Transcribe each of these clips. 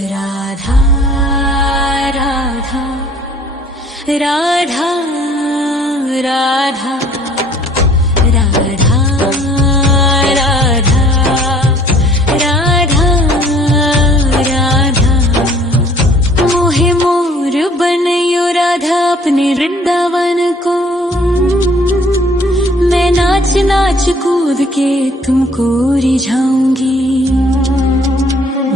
राधा राधा राधा राधा राधा राधा राधा राधा मोहे मोर बनयो राधा अपने वृंदावन को। मैं नाच नाच कूद के तुमको रिझाऊंगी।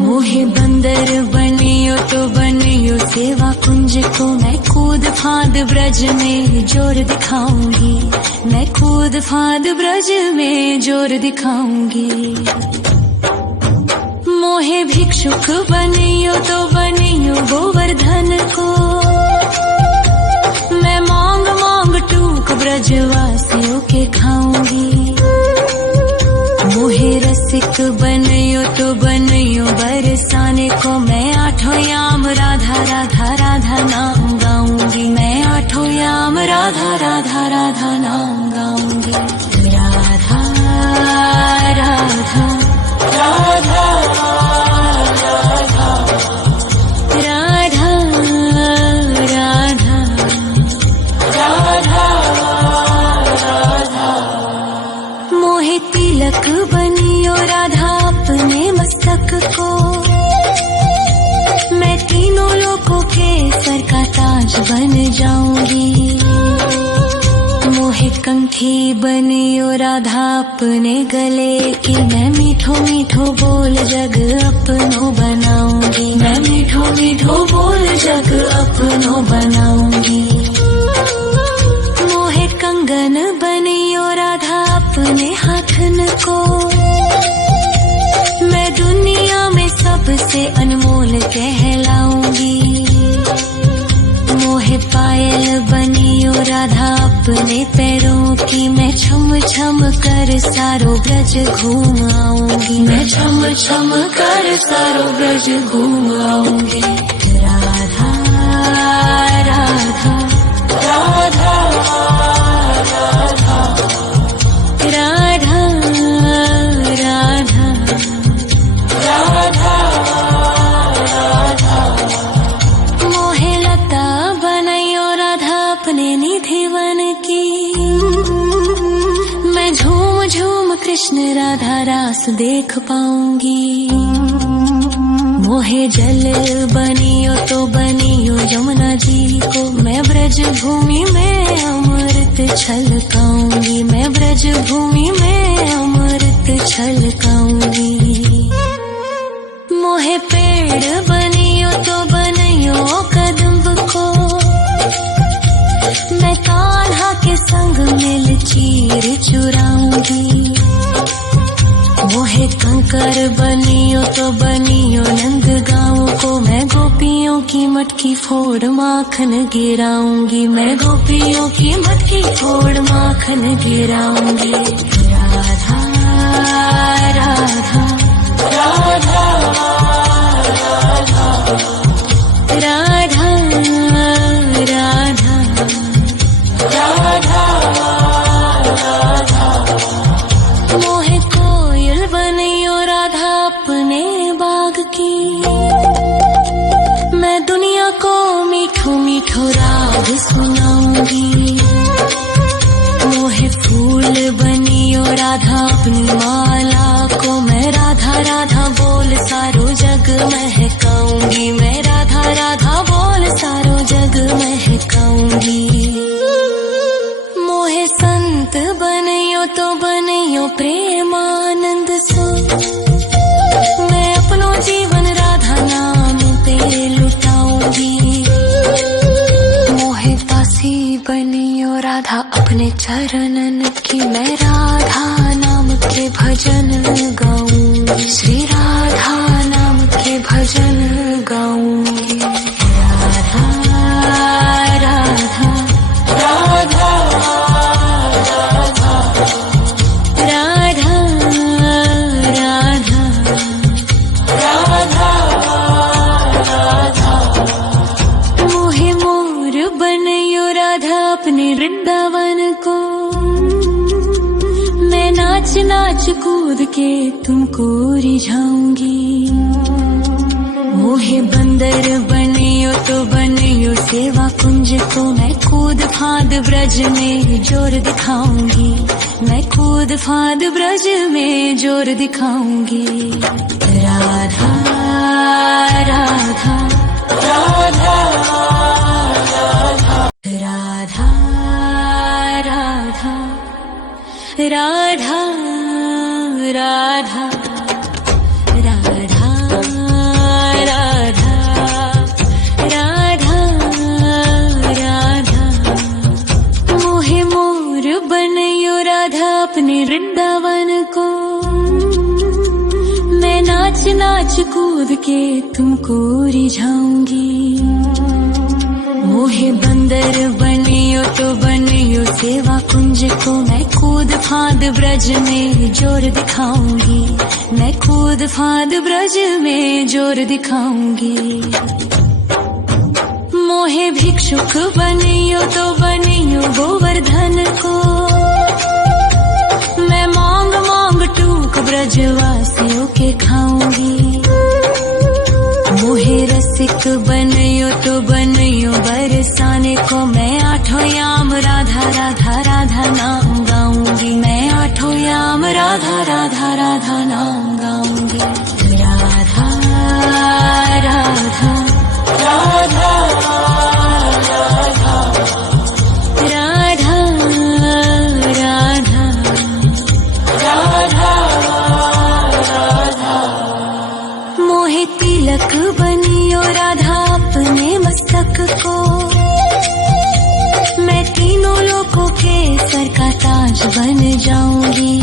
मोहे बंदर बनियो तो बनियो सेवा कुंज को। मैं कूद फांद ब्रज में जोर दिखाऊंगी। मैं कूद फांद ब्रज में जोर दिखाऊंगी। मोहे भिक्षुक बनियो तो बनियो गोवर्धन को। मैं मांग मांग टूक ब्रजवासियों के खाऊंगी। मोहे रसिक बनियो तो बनियो बरसाने को। मैं आठों याम राधा राधा राधा नाम गाऊंगी। मैं आठों याम राधा राधा राधा नाम गाऊंगी। राधा राधा राधा राधा राधा राधा राधा। मोहे तिलक बनियो राधा अपने मस्तक को। मैं तीनों लोगों के सर का ताज बन जाऊंगी। मोहे कंठी बनियो राधा अपने गले की। मैं मीठो मीठो बोल जग अपनो बनाऊंगी। मैं मीठो मीठो बोल जग अपनो बनाऊंगी। मोहे कंगन बनियो राधा अपने हाथन को। मैं दुनिया में सबसे अनमोल कहलाऊंगी। मोहे पायल बनियो राधा अपने पैरों की। मैं छम छम कर सारो ब्रज घूम आऊंगी। मैं छम छम कर सारो ब्रज घूम आऊंगी। राधा राधा राधा राधा राधा राधा राधा। मोहे लता बनयो राधा अपने निधि वन की। मैं झूम झूम कृष्ण राधा रास देख पाऊंगी। मोहे जल बनियो तो बनियो यमुना जी को। मैं ब्रज भूमि में अमृत छलकाऊंगी। मैं ब्रज भूमि में अमृत छलकाऊंगी। मोहे पेड़ बनियो तो बनियो कदम्ब को। मैं कान्हा के संग मिल चीर चुराऊंगी। मोहे कंकर बनियो तो बनियो नंद गाँव को। मैं गोपियों की मटकी फोड़ माखन गिराऊंगी। मैं गोपियों की मटकी फोड़ माखन गिराऊंगी। राधा राधा राधा राधा राधा राधा राधा। मोहे कोयल बनियो राधा अपने बाग की। मैं दुनिया को मीठो मीठो राग सुनाऊंगी। मोहे फूल बनियो राधा अपनी माला को। मैं राधा राधा बोल सारो जग महकाऊंगी। मैं राधा राधा बोल सारो जग महकाऊंगी। मोहे संत बनियो तो बनियो प्रेमानंद सो। मैं अपनो जीवन राधा नाम पे लुटाऊंगी। मोहे दासी बनियो राधा अपने चरणन की। मैं राधा नाम के भजन गाऊंगी। श्री राधा नाम के भजन गाऊंगी। राधा राधा राधा राधा राधा राधा राधा। मोहे मोर बनयो राधा अपने वृंदावन को। मैं नाच नाच कूद के तुमको रिझाऊंगी। मोहे बंदर बनियो तो बनियो सेवा कुंज को मैं कूद फाद ब्रज में जोर दिखाऊंगी, मैं कूद फाद ब्रज में जोर दिखाऊंगी। राधा राधा राधा राधा राधा राधा राधा राधा राधा राधा राधा मोहे मोर बनयो राधा अपने वृंदावन को, मैं नाच नाच कूद के तुमको रिझाऊंगी। मोहे बंदर बनियो तो बनियो सेवा कुंज को मैं कूद फाद ब्रज में जोर दिखाऊंगी, मैं कूद फाद ब्रज में जोर दिखाऊंगी। मोहे भिक्षुक बनियो तो बनियो गोवर्धन को, मैं मांग मांग टूक ब्रजवासियों के खाऊंगी। मोहे रसिक बनियो तो बनियो बरसाने को, मैं आठों याम राधा राधा राधा नाम गाऊंगी, मैं आठों याम राधा राधा राधा नाम गाऊंगी। राधा राधा राधा राधा राधा राधा राधा मोहे तिलक बनियो राधा अपने मस्तक को, मैं तीनों लोगों के सर का ताज बन जाऊंगी।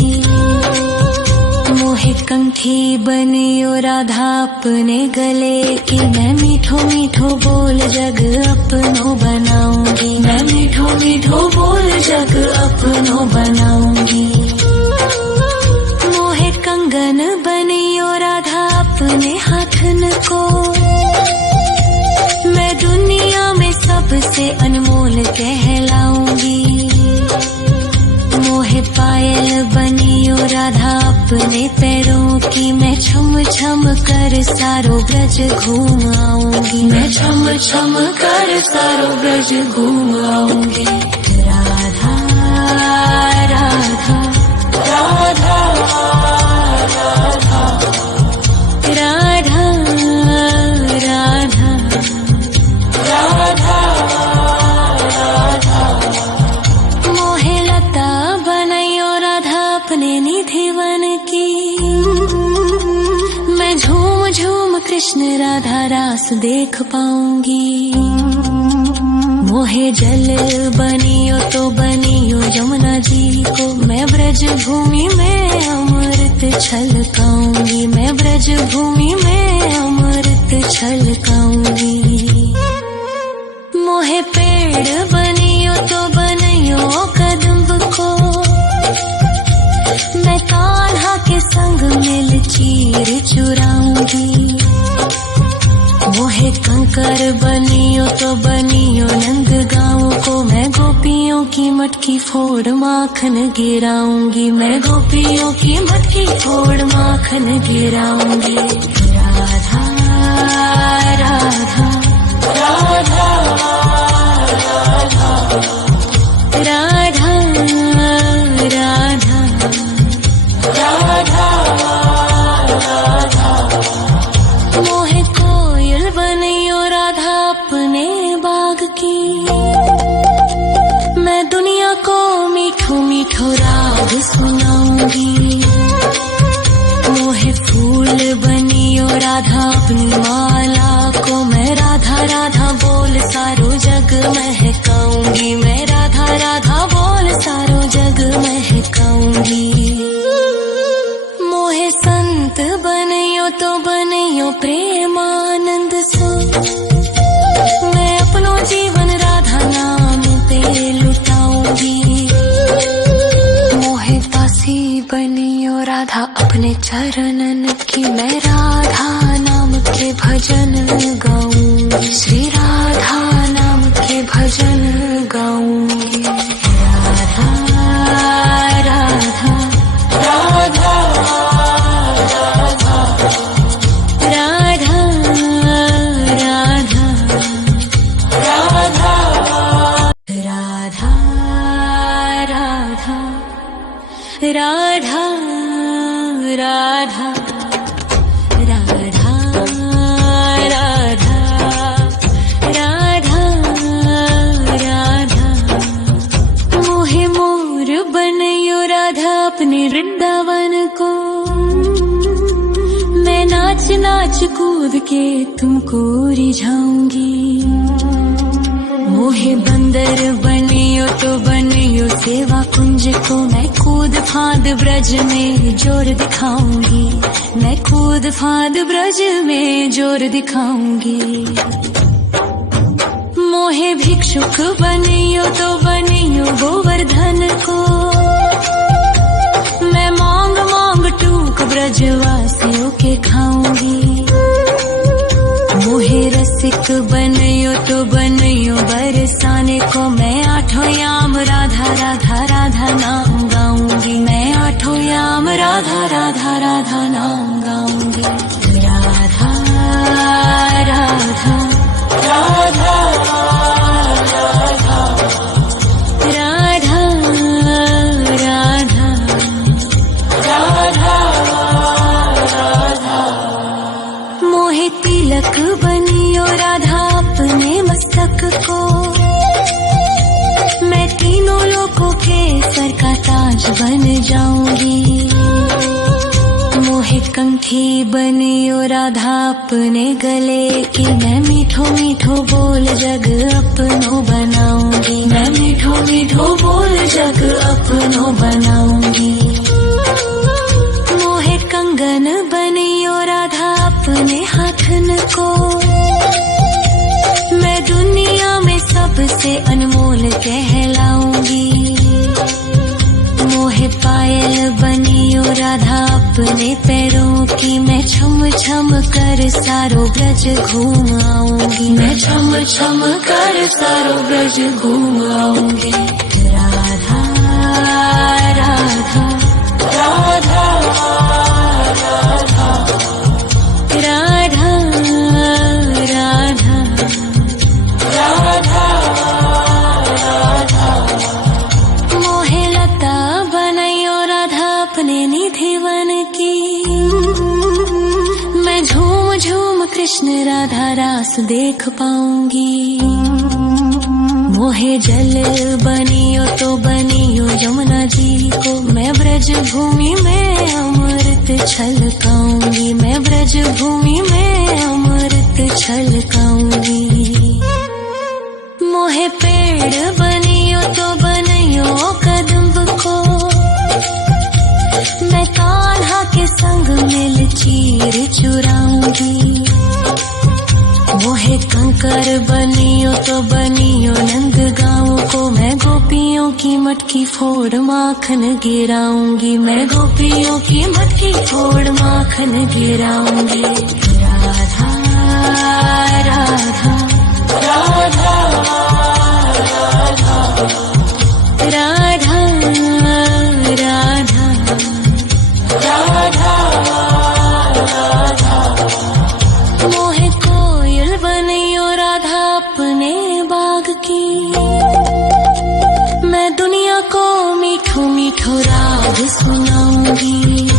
मोहे कंठी बनियो राधा अपने गले की, मैं मीठो मीठो बोल जग अपनो बनाऊंगी, मैं मीठो मीठो बोल जग अपनो बनाऊंगी। मोहे कंगन बनियो राधा अपने हाथन को, मैं दुनिया में सबसे अनमोल कहलाऊंगी। मोहे पायल बनियो राधा अपने पैरों की, मैं छम छम कर सारो ब्रज घूम आऊंगी, मैं छम छम कर सारो ब्रज घूम आऊंगी। राधा राधा राधा राधा राधा राधा राधा मोहे लता बनयो राधा अपने निधिवन की, मैं झूम झूम कृष्ण राधा रास देख पाऊंगी। मोहे जल बनियो तो बनियो यमुना जी को, मैं ब्रज भूमि में अमृत छलकाऊंगी, मैं ब्रज भूमि में अमृत छलकाऊंगी। मोहे पेड़ बनियो तो बनियो कदम्ब को, मैं कान्हा के संग मिल चीर चुराऊंगी। मोहे कंकर बनियो तो बनियो नंद गाँव को, मैं गोपियों की मटकी फोड़ माखन गिराऊंगी, मैं गोपियों की मटकी फोड़ माखन गिराऊंगी। राधा राधा राधा राधा राधा राधा राधा मोहे कोयल बनियो राधा अपने बाग की, मैं दुनिया को मीठो मीठो राग सुनाऊंगी। मोहे फूल बनियो राधा अपनी माला को, मैं राधा राधा बोल सारो जग महकाऊंगी, मैं राधा राधा बोल सारो जग महकाऊंगी। मोहे संत बनियो तो बनियो प्रेमानंद सो, मैं अपनो जीवन राधा नाम पे लुटाऊंगी। मोहे दासी बनियो राधा अपने चरणन की, मैं राधा नाम के भजन गाऊंगी, श्री राधा नाम के भजन गाऊंगी। राधा राधा राधा राधा राधा नाच कूद के तुमको रिझाऊंगी। मोहे बंदर बनियो तो बनियो सेवा कुंज को, मैं कूद फांद ब्रज में जोर दिखाऊंगी। मैं कूद फांद ब्रज में जोर दिखाऊंगी। मोहे भिक्षुक बनियो तो बनियो गोवर्धन को, मैं मांग मांग टूक ब्रजवासियों के खाऊंगी। मोहे रसिक बनियो तो बनियो बरसाने को, मैं आठों याम राधा राधा राधा नाम गाऊंगी। मैं आठों याम राधा राधा राधा नाम गाऊंगी। राधा राधा राधा तिलक बनियो राधा अपने मस्तक को, मैं तीनों लोगों के सर का ताज बन जाऊंगी। मोहे कंठी बनियो राधा अपने गले की, मैं मीठो मीठो बोल जग अपनो बनाऊंगी। मैं मीठो मीठो बोल जग अपनो बनाऊंगी। मोहे कंगन बनियो राधा अपने हाथन को, मैं दुनिया में सबसे अनमोल कहलाऊंगी। मोहे पायल बनियो राधा अपने पैरों की, मैं छम छम कर सारो ब्रज घूम आऊंगी। मैं छम छम कर सारो ब्रज घूम आऊंगी। राधा राधा राधा राधा राधा राधा राधा। मोहे लता बनैयो राधा अपने निधि वन की, मैं झूम झूम कृष्ण राधा रास देख पाऊंगी। मोहे जल बनियो तो बनियो यमुना जी को, मैं ब्रज भूमि में अमृत छलकाऊंगी। मैं ब्रज भूमि में अमृत छलकाऊंगी। मोहे पेड़ बनियो तो बनियो कदम्ब को, मैं कान्हा के संग मिल चीर चुराऊंगी। मोहे कंकर बनियो तो बनियो नंद गाँव को, मैं गोपियों की मटकी फोड़ माखन गिराऊंगी। मैं गोपियों की मटकी फोड़ माखन गिराऊंगी। राधा राधा राधा राधा राधा राधा राधा। मोहे कोयल बनियो राधा अपने बाग की, मैं दुनिया को मीठो मीठो राग सुनाऊंगी।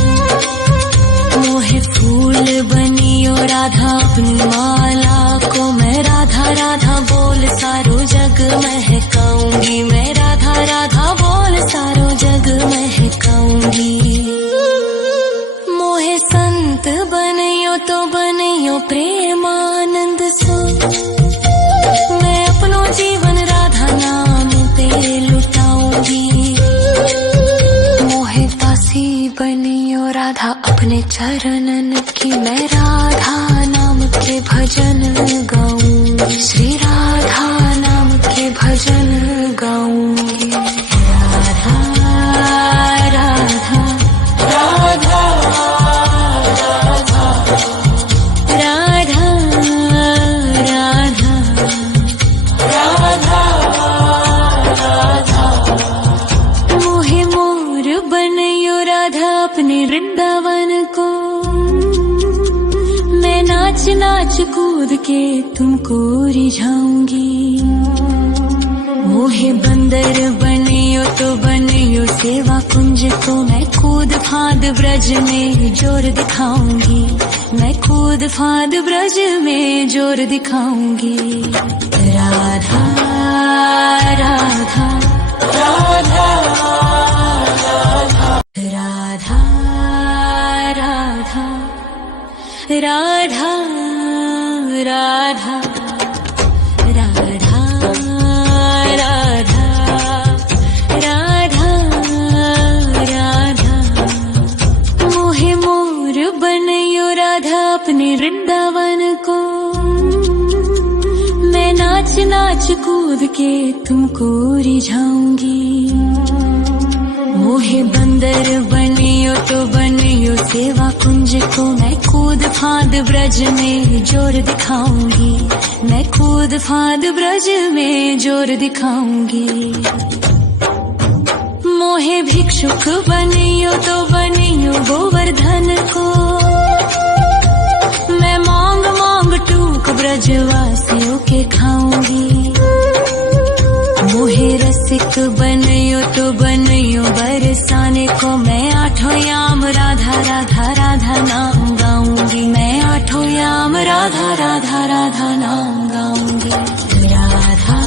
मोहे फूल बनियो राधा अपनी माला को, मैं राधा राधा बोल सारो जग महकाऊंगी। मैं राधा राधा बोल सारो जग महकाऊंगी। मोहे संत बनियो तो बनियो प्रेमानंद सो, मैं अपनो जीवन राधा नाम पे लुटाऊंगी। मोहे दासी बनियो राधा अपने चरणन की, मैं राधा नाम के भजन गाऊंगी। श्री राधा नाम के भजन गाऊंगी। राधा राधा राधा राधा राधा राधा राधा। मोहे मोर बनियो राधा अपने वृंदावन को, मैं नाच नाच कूद के तुमको रिझाऊंगी। मोहे बंदर बनियो तो बनियो सेवा कुंज को, मैं कूद फांद ब्रज में जोर दिखाऊंगी। मैं कूद फांद ब्रज में जोर दिखाऊंगी। राधा राधा राधा राधा राधा राधा राधा राधा राधा राधा राधा मोहे मोर बनयो राधा अपने वृंदावन को मैं नाच नाच कूद के तुमको रिझाऊंगी मोहे बंदर बनियो तो बनियो सेवा कुंज को मैं कूद फांद ब्रज में जोर दिखाऊंगी मैं कूद फांद ब्रज में जोर दिखाऊंगी मोहे भिक्षुक बनियो तो बनियो गोवर्धन को मैं मांग मांग टूक ब्रजवासियों के खाऊंगी मोहे रसिक बनयो तो बनयो बरसाने को मैं आठों याम राधा राधा राधा नाम गाऊंगी मैं आठों याम राधा राधा राधा नाम गाऊंगी राधा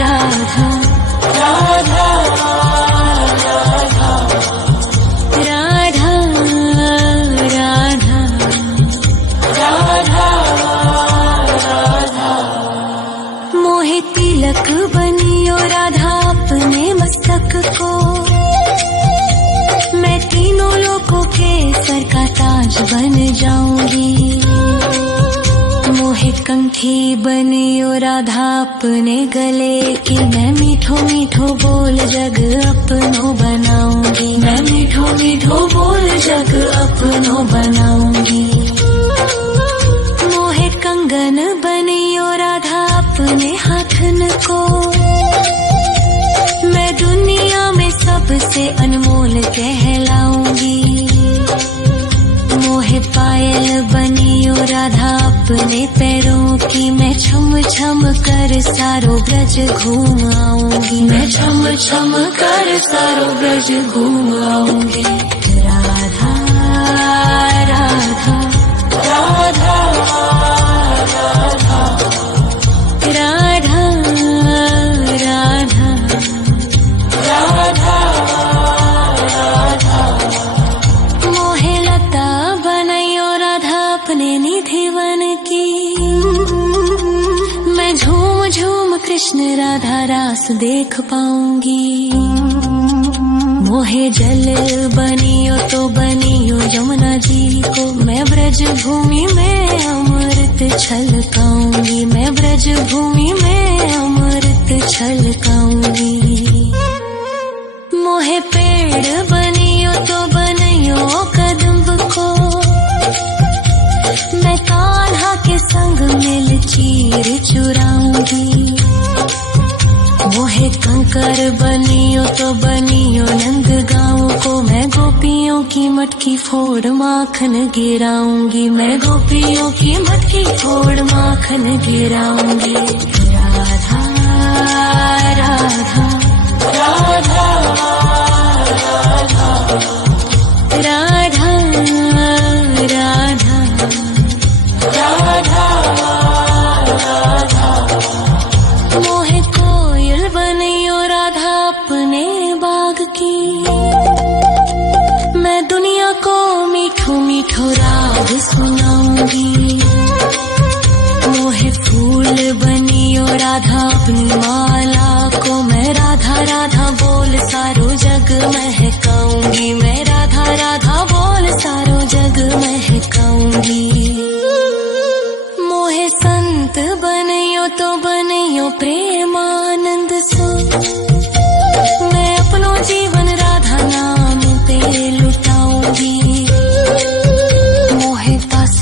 राधा राधा राधा राधा राधा राधा राधा मोहे तिलक बनियो राधा अपने मस्तक को मैं तीनों लोगों के सर का ताज बन जाऊंगी मोहे कंठी बनियो राधा अपने गले की मैं मीठो मीठो बोल जग अपनो बनाऊंगी मैं मीठो मीठो बोल जग अपनो बनाऊंगी मोहे कंगन बनियो राधा अपने हाथन को मैं दुनिया में सबसे अनमोल कहलाऊंगी मोहे पायल बनियो राधा अपने पैरों की मैं छम छम कर सारो ब्रज घूम आऊंगी मैं छम छम कर सारो ब्रज घूम आऊंगी राधा राधा राधा राधा राधा राधा राधा राधा मोहे लता बनयो राधा अपने निधि वन की मैं झूम झूम कृष्ण राधा रास देख पाऊंगी मोहे जल बनियो तो बनियो यमुना जी को मैं ब्रज भूमि में अमृत छलकाऊंगी मैं ब्रज भूमि में अमृत छलकाऊंगी मोहे पेड़ बनियो तो बनियो कदम्ब को मैं कान्हा के संग मिल चीर चुराऊंगी मोहे कंकर बनियो तो बनियो नंद गाँव को मैं गोपियों की मटकी फोड़ माखन गिराऊंगी मैं गोपियों की मटकी फोड़ माखन गिराऊंगी राधा राधा राधा राधा राधा राधा राधा मोहे कोयल बनियो राधा अपने बाग की मैं दुनिया को मीठो मीठो राग सुनाऊंगी मोहे फूल बनियो राधा अपनी माला को मैं राधा राधा बोल सारो जग महकाऊंगी मैं राधा राधा बोल सारो जग महकाऊंगी मोहे संत बनियो तो बनियो प्रेम